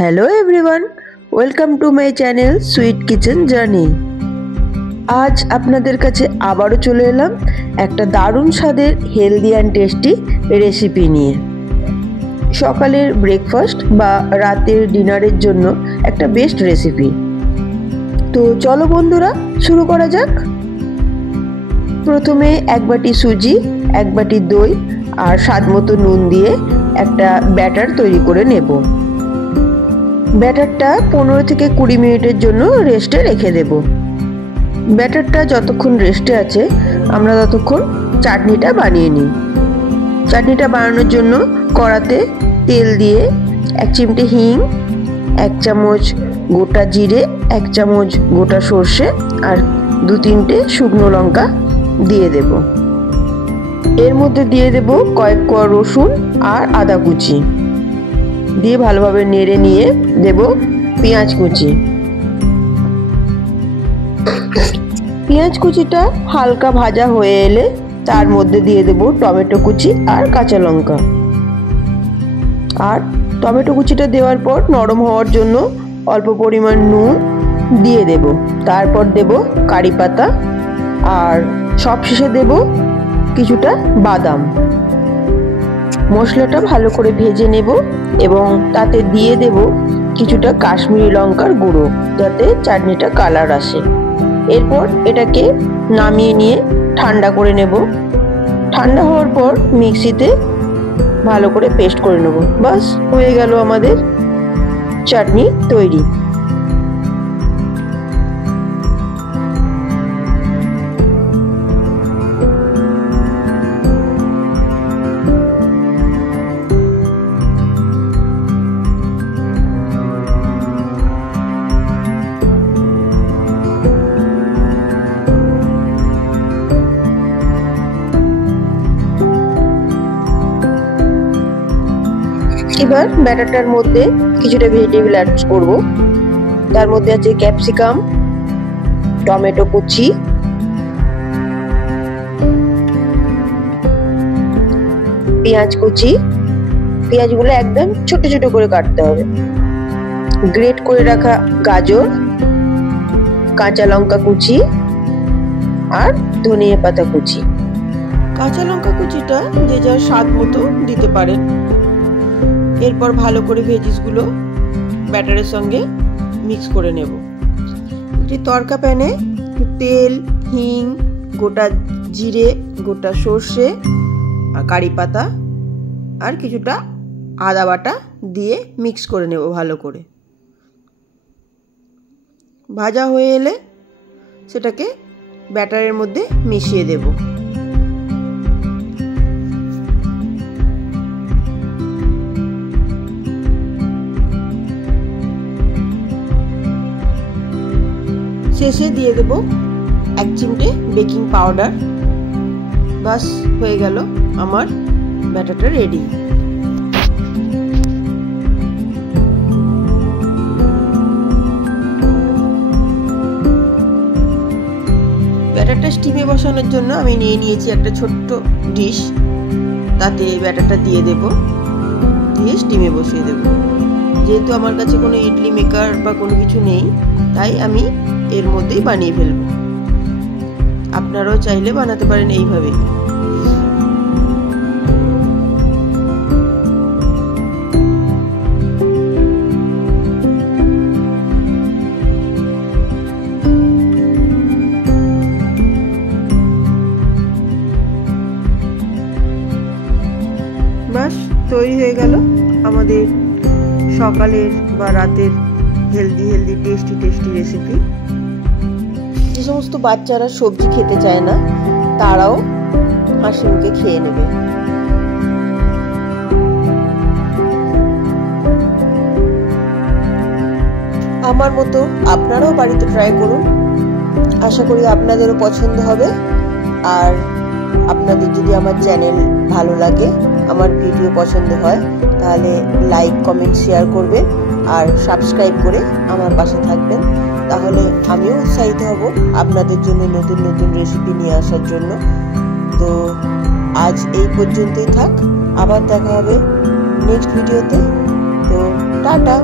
Hello everyone, welcome to my channel sweet kitchen journey. আজ আপনাদের কাছে আবারও চলে এলাম একটা দারুণ স্বাদের হেলদি অ্যান্ড টেস্টি রেসিপি নিয়ে। সকালের ব্রেকফাস্ট বা রাতের ডিনারের জন্য একটা বেস্ট রেসিপি। তো চলো বন্ধুরা, শুরু করা যাক। প্রথমে এক বাটি সুজি, এক বাটি দই আর স্বাদ মতো নুন দিয়ে একটা ব্যাটার তৈরি করে নেব। ব্যাটারটা 15 থেকে 20 মিনিটের জন্য রেস্টে রেখে দেব। ব্যাটারটা যতক্ষণ রেস্টে আছে আমরা ততক্ষণ চাটনিটা বানিয়ে নিই। চাটনিটা বানানোর জন্য কড়াতে তেল দিয়ে 1 চিমটে হিং, 1 চামচ গোটা জিরে, 1 চামচ গোটা সর্ষে আর 2-3টে শুকনো লঙ্কা দিয়ে দেব। এর মধ্যে দিয়ে দেব কয়েক কোয়া রসুন আর আদা কুচি দিয়ে ভালোভাবে নেড়ে নিয়ে দেব পেঁয়াজ কুচি। পেঁয়াজ কুচিটা হালকা ভাজা হয়ে এলে তার মধ্যে দিয়ে দেব টমেটো কুচি আর কাঁচা লঙ্কা। আর টমেটো কুচিটা দেওয়ার পর নরম হওয়ার জন্য অল্প পরিমাণ নুন দিয়ে দেব। তারপর দেব কারি পাতা আর সবশেষে দেব কিছুটা বাদাম। মশলাটা ভালো করে ভেজে নেব এবং তাতে দিয়ে দেব কিছুটা কাশ্মীরি লঙ্কার গুঁড়ো, যাতে চাটনিটা কালার আসে। এরপর এটাকে নামিয়ে নিয়ে ঠান্ডা করে নেব। ঠান্ডা হওয়ার পর মিক্সিতে ভালো করে পেস্ট করে নেব। বাস হয়ে গেল আমাদের চাটনি তৈরি। এবার ব্যাটারটার মধ্যে কিছুটা ভেজিটেবল অ্যাড করব। তার মধ্যে আছে ক্যাপসিকাম, টমেটো কুচি, পেঁয়াজ কুচি। পেঁয়াজগুলো একদম ছোট ছোট করে কাটতে হবে। গ্রেট করে রাখা গাজর, কাঁচা লঙ্কা কুচি আর ধনিয়া পাতা কুচি। কাঁচা লঙ্কা কুচিটা যে যার স্বাদ মতো দিতে পারেন। এরপর ভালো করে ভেজিসগুলো ব্যাটারের সঙ্গে মিক্স করে নেব। একটি তড়কা প্যানে তেল, হিং, গোটা জিরে, গোটা সর্ষে, কারি পাতা আর কিছুটা আদা বাটা দিয়ে মিক্স করে নেব ভালো করে। ভাজা হয়ে এলে সেটাকে ব্যাটারের মধ্যে মিশিয়ে দেব। শেষে দিয়ে দেব 1 চিমটে বেকিং পাউডার। বাস হয়ে গেল আমার ব্যাটারটা রেডি। ব্যাটারটা স্টিমে বসানোর জন্য আমি নিয়ে নিয়েছি একটা ছোট্ট ডিশ। তাতে ব্যাটারটা দিয়ে দেব, দিয়ে স্টিমে বসিয়ে দেব। যেহেতু আমার কাছে কোনো ইডলি মেকার বা কোনো কিছু নেই, তাই আমি এর মধ্যেই বানিয়ে ফেলব। আপনারাও চাইলে বানাতে পারেন এইভাবে। বাস তৈরি হয়ে গেল আমাদের সকালের বা রাতের হেলদি টেস্টি রেসিপি। যে সমস্ত বাচ্চারা সবজি খেতে চায় না, তারাও হাসি মুখে খেয়ে নেবে। আমার মতো আপনারাও বাড়িতে ট্রাই করুন। আশা করি আপনাদেরও পছন্দ হবে। আর আপনাদের যদি আমার চ্যানেল ভালো লাগে, আমার ভিডিও পছন্দ হয়, তাহলে লাইক, কমেন্ট, শেয়ার করবেন আর সাবস্ক্রাইব করে আমার পাশে থাকবেন। তাহলে আমিও উৎসাহিত হব আপনাদের জন্য নতুন নতুন রেসিপি নিয়ে আসার জন্য। তো আজ এই পর্যন্তই থাক, আবার দেখা হবে নেক্সট ভিডিওতে। তো টাটা।